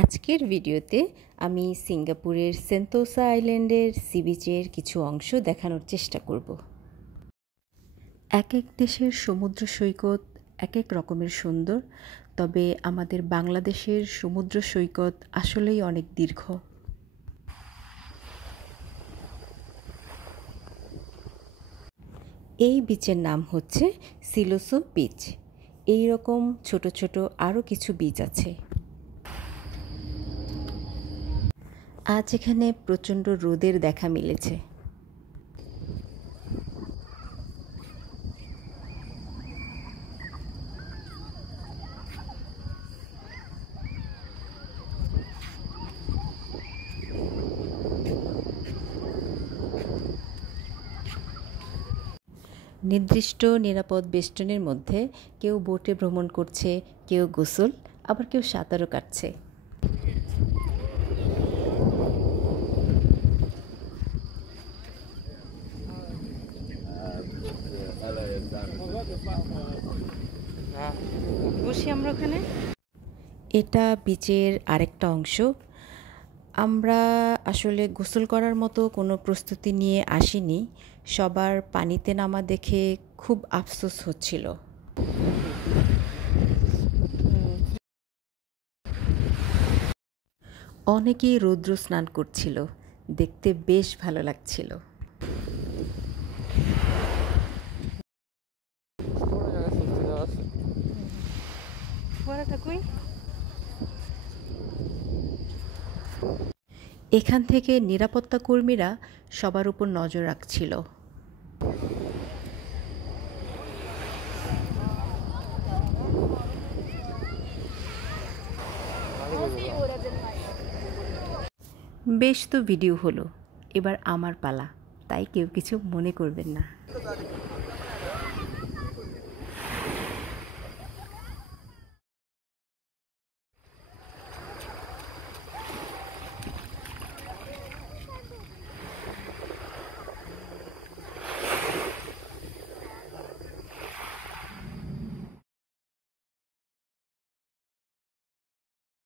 আজকের ভিডিওতে আমি সিঙ্গাপুরের সেন্তোসা আইল্যান্ডের সি বিচের কিছু অংশ দেখানোর চেষ্টা করব। এক এক দেশের সমুদ্র সৈকত এক এক রকমের সুন্দর, তবে আমাদের বাংলাদেশের সমুদ্র সৈকত আসলেই অনেক দীর্ঘ। এই বিচের নাম হচ্ছে সিলোসো বিচ। এই রকম ছোট ছোট আরও কিছু বিচ আছে। আজ এখানে প্রচণ্ড রোদের দেখা মিলেছে। নির্দিষ্ট নিরাপদ বেষ্টনীর মধ্যে কেউ বোটে ভ্রমণ করছে, কেউ গোসল, আবার কেউ সাঁতারও কাটছে। বসি আমরা ওখানে। এটা বিচের আরেকটা অংশ। আমরা আসলে গোসল করার মতো কোনো প্রস্তুতি নিয়ে আসিনি। সবার পানিতে নামা দেখে খুব আফসোস হচ্ছিল। অনেকেই রৌদ্র স্নান করছিল, দেখতে বেশ ভালো লাগছিল। এখান থেকে নিরাপত্তা কর্মীরা সবার উপর নজর রাখছিল। বেশ তো ভিডিও হলো, এবার আমার পালা, তাই কেউ কিছু মনে করবেন না।